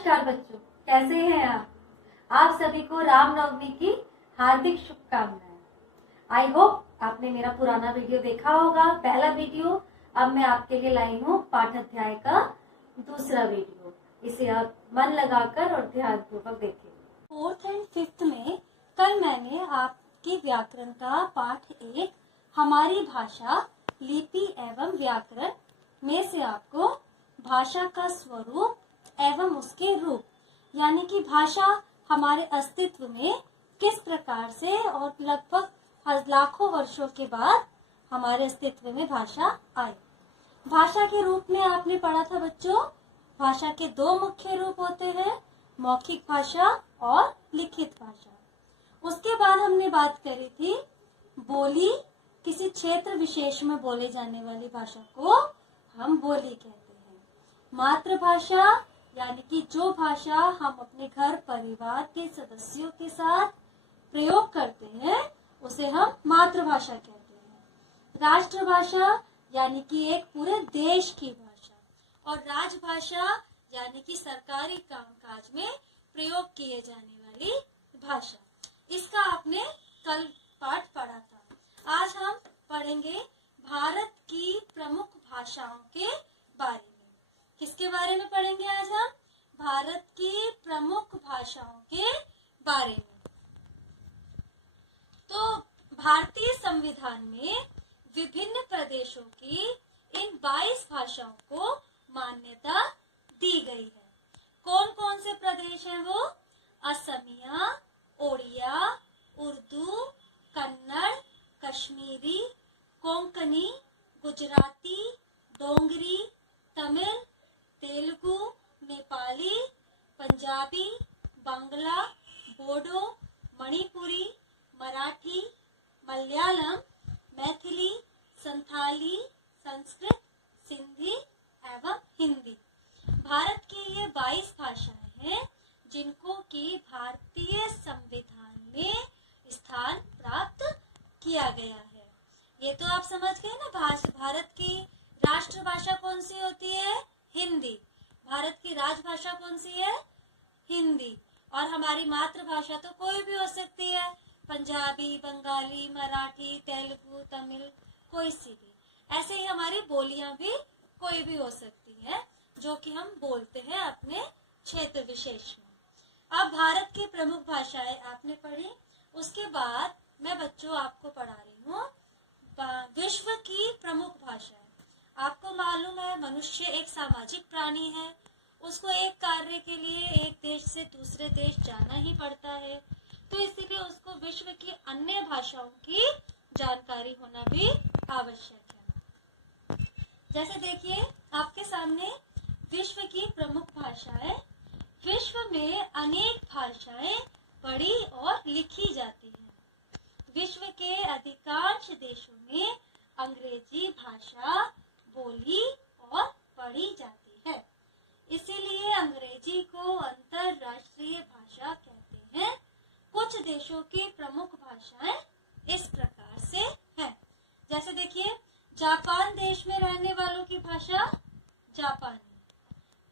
नमस्कार बच्चों, कैसे हैं आप सभी को रामनवमी की हार्दिक शुभकामनाएं। आई होप आपने मेरा पुराना वीडियो देखा होगा, पहला वीडियो। अब मैं आपके लिए लाई हूँ पाठ अध्याय का दूसरा वीडियो। इसे आप मन लगाकर और ध्यानपूर्वक देखें। 4th एंड 5th में कल मैंने आपकी व्याकरण का पाठ 1 हमारी भाषा लिपि एवं व्याकरण में से आपको भाषा का स्वरूप एवं उसके रूप, यानी कि भाषा हमारे अस्तित्व में किस प्रकार से और लगभग लाखों वर्षों के बाद हमारे अस्तित्व में भाषा आई। भाषा के रूप में आपने पढ़ा था बच्चों, भाषा के 2 मुख्य रूप होते हैं, मौखिक भाषा और लिखित भाषा। उसके बाद हमने बात करी थी बोली, किसी क्षेत्र विशेष में बोले जाने वाली भाषा को हम बोली कहते हैं। मातृभाषा यानी कि जो भाषा हम अपने घर परिवार के सदस्यों के साथ प्रयोग करते हैं उसे हम मातृभाषा कहते हैं। राष्ट्रभाषा यानी कि एक पूरे देश की भाषा, और राजभाषा यानी कि सरकारी कामकाज में प्रयोग किए जाने वाली भाषा। इसका आपने कल पाठ पढ़ा था। आज हम पढ़ेंगे भारत की प्रमुख भाषाओं के बारे में। किसके बारे में पढ़ेंगे आज हम? भारत की प्रमुख भाषाओं के बारे में। तो भारतीय संविधान में विभिन्न प्रदेशों की इन 22 भाषाओं को मान्यता दी गई है। कौन कौन से प्रदेश हैं वो? असमिया, ओडिया, उर्दू, कन्नड़, कश्मीरी, कोंकणी, गुजराती, डोंगरी, तमिल, तेलुगु, नेपाली, पंजाबी, बांग्ला, बोडो, मणिपुरी, मराठी, मलयालम, मैथिली, संथाली, संस्कृत, सिंधी एवं हिंदी। भारत की ये 22 भाषाएं हैं जिनको कि भारतीय संविधान में स्थान प्राप्त किया गया है। ये तो आप समझ गए ना। भारत की राष्ट्रभाषा कौन सी होती है? हिंदी। भारत की राजभाषा कौन सी है? हिंदी। और हमारी मातृभाषा तो कोई भी हो सकती है, पंजाबी, बंगाली, मराठी, तेलुगु, तमिल, कोई सी भी। ऐसे ही हमारी बोलियां भी कोई भी हो सकती है जो कि हम बोलते हैं अपने क्षेत्र विशेष में। अब भारत की प्रमुख भाषाएं आपने पढ़ी। उसके बाद मैं बच्चों आपको पढ़ा रही हूँ विश्व की प्रमुख भाषाएं। आपको मालूम है मनुष्य एक सामाजिक प्राणी है, उसको एक कार्य के लिए एक देश से दूसरे देश जाना ही पड़ता है, तो इसीलिए उसको विश्व की अन्य भाषाओं की जानकारी होना भी आवश्यक है। जैसे देखिए आपके सामने विश्व की प्रमुख भाषाएं। विश्व में अनेक भाषाएं पढ़ी और लिखी जाती हैं। विश्व के अधिकांश देशों में अंग्रेजी भाषा बोली और पढ़ी जाती है, इसीलिए अंग्रेजी को अंतरराष्ट्रीय भाषा कहते हैं। कुछ देशों की प्रमुख भाषाएं इस प्रकार से हैं। जैसे देखिए जापान देश में रहने वालों की भाषा जापानी,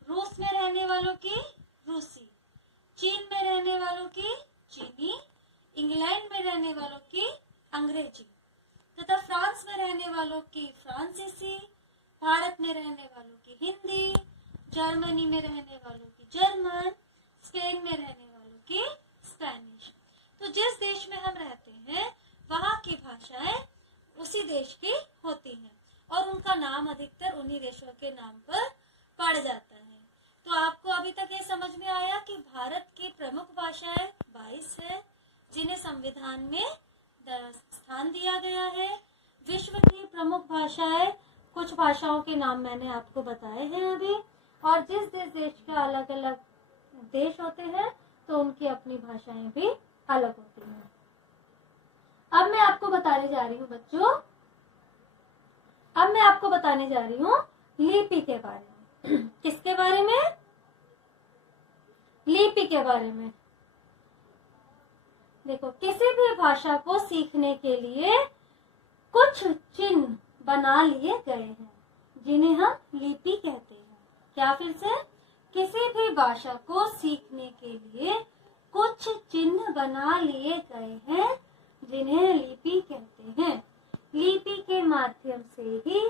रूस में रहने वालों की रूसी, चीन में रहने वालों की चीनी, इंग्लैंड में रहने वालों की अंग्रेजी, तथा फ्रांस में रहने वालों की फ्रांसीसी, भारत में रहने वालों की हिंदी, जर्मनी में रहने वालों की जर्मन, स्पेन में रहने वालों की स्पेनिश। तो जिस देश में हम रहते हैं वहाँ की भाषाएं उसी देश की होती हैं और उनका नाम अधिकतर उन्हीं देशों के नाम पर पड़ जाता है। तो आपको अभी तक ये समझ में आया कि भारत की प्रमुख भाषाएं 22 है जिन्हें संविधान में स्थान दिया गया है। विश्व की प्रमुख भाषाएं, कुछ भाषाओं के नाम मैंने आपको बताए हैं अभी, और जिस देश के अलग अलग देश होते हैं तो उनकी अपनी भाषाएं भी अलग होती हैं। अब मैं आपको बताने जा रही हूँ बच्चों, अब मैं आपको बताने जा रही हूँ लिपि के बारे में। किसके बारे में? लिपि के बारे में। देखो, किसी भी भाषा को सीखने के लिए कुछ चिन्ह बना लिए गए हैं जिन्हें हम लिपि कहते हैं। क्या? फिर से किसी भी भाषा को सीखने के लिए कुछ चिन्ह बना लिए गए हैं जिन्हें लिपि कहते हैं। लिपि के माध्यम से ही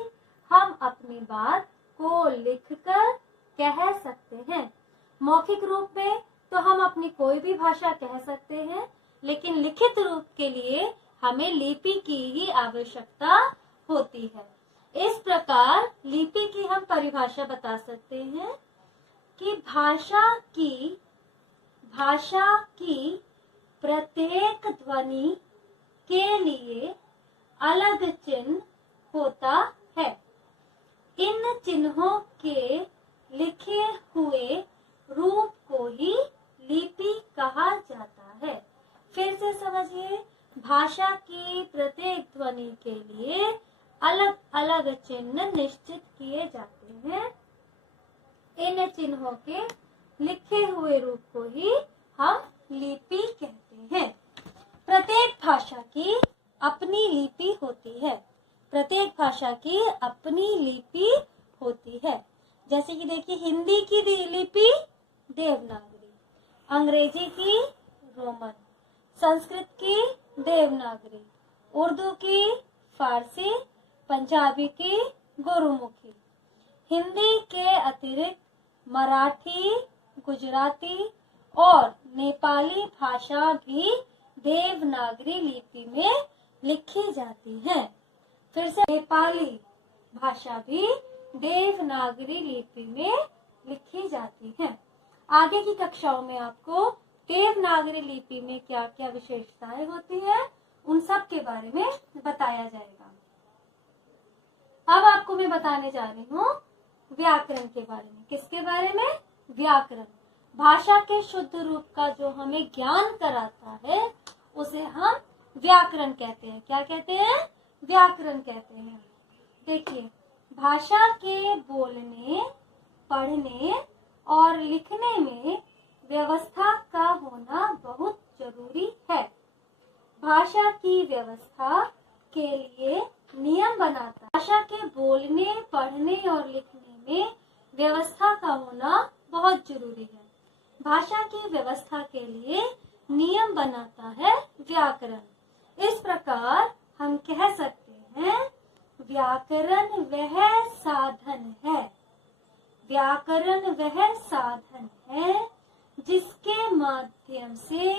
हम अपनी बात को लिखकर कह सकते हैं। मौखिक रूप में तो हम अपनी कोई भी भाषा कह सकते हैं, लेकिन लिखित रूप के लिए हमें लिपि की ही आवश्यकता होती है। इस प्रकार लिपि की हम परिभाषा बता सकते हैं कि भाषा की प्रत्येक ध्वनि के लिए अलग चिन्ह होता है। इन चिन्हों के लिखे हुए रूप को ही लिपि कहा जाता है। फिर से समझिए, भाषा की प्रत्येक ध्वनि के लिए अलग अलग चिन्ह निश्चित किए जाते हैं। इन चिन्हों के लिखे हुए रूप को ही हम लिपि कहते हैं। प्रत्येक भाषा की अपनी लिपि होती है। प्रत्येक भाषा की अपनी लिपि होती है। जैसे कि देखिए, हिंदी की लिपि देवनागरी, अंग्रेजी की रोमन, संस्कृत की देवनागरी, उर्दू की फारसी, पंजाबी की गुरुमुखी। हिंदी के अतिरिक्त मराठी, गुजराती और नेपाली भाषा भी देवनागरी लिपि में लिखी जाती है। फिर से नेपाली भाषा भी देवनागरी लिपि में लिखी जाती है। आगे की कक्षाओं में आपको देवनागरी लिपि में क्या क्या विशेषताएं होती है, उन सब के बारे में बताया जाएगा। अब आपको मैं बताने जा रही हूँ व्याकरण के बारे में। किसके बारे में? व्याकरण। भाषा के शुद्ध रूप का जो हमें ज्ञान कराता है उसे हम व्याकरण कहते हैं। क्या कहते हैं? व्याकरण कहते हैं। देखिए, भाषा के बोलने, पढ़ने और लिखने में व्यवस्था का होना बहुत जरूरी है। भाषा की व्यवस्था के लिए नियम बनाता है। भाषा के बोलने, पढ़ने और लिखने में व्यवस्था का होना बहुत जरूरी है। भाषा की व्यवस्था के लिए नियम बनाता है व्याकरण। इस प्रकार हम कह सकते हैं, व्याकरण वह साधन है। व्याकरण वह साधन है जिसके माध्यम से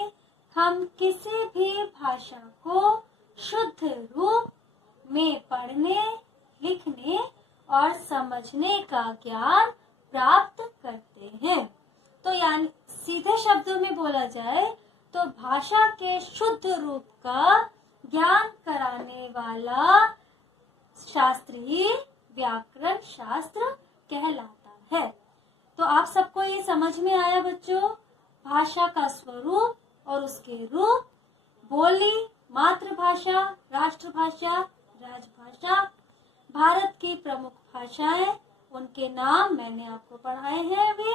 हम किसी भी भाषा को शुद्ध रूप में पढ़ने, लिखने और समझने का ज्ञान प्राप्त करते हैं। तो यानी सीधे शब्दों में बोला जाए तो भाषा के शुद्ध रूप का ज्ञान कराने वाला शास्त्र ही व्याकरण शास्त्र कहलाता है। तो आप सबको ये समझ में आया बच्चों? भाषा का स्वरूप और उसके रूप, बोली, मातृभाषा, राष्ट्रभाषा, राजभाषा, भारत की प्रमुख भाषाएं, उनके नाम मैंने आपको पढ़ाए हैं अभी।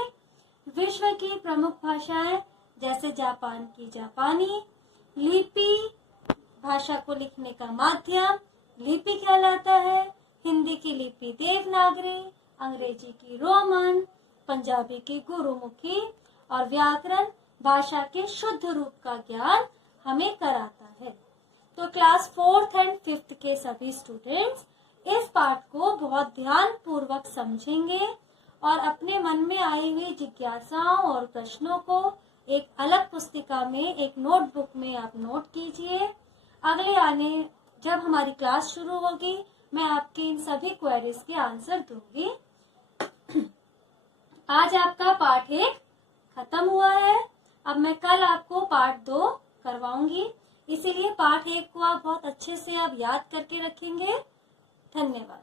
विश्व की प्रमुख भाषाएं जैसे जापान की जापानी, लिपि, भाषा को लिखने का माध्यम लिपि कहलाता है। हिंदी की लिपि देवनागरी, अंग्रेजी की रोमन, पंजाबी की गुरुमुखी और व्याकरण भाषा के शुद्ध रूप का ज्ञान हमें कराता है। तो क्लास 4th एंड 5th के सभी स्टूडेंट्स इस पाठ को बहुत ध्यान पूर्वक समझेंगे और अपने मन में आई हुई जिज्ञासाओं और प्रश्नों को एक अलग पुस्तिका में, एक नोटबुक में आप नोट कीजिए। अगले आने जब हमारी क्लास शुरू होगी मैं आपकी इन सभी क्वेरीज के आंसर दूंगी। आज आपका पार्ट 1 खत्म हुआ है। अब मैं कल आपको पार्ट 2 करवाऊंगी, इसीलिए पार्ट 1 को आप बहुत अच्छे से अब याद करके रखेंगे। धन्यवाद।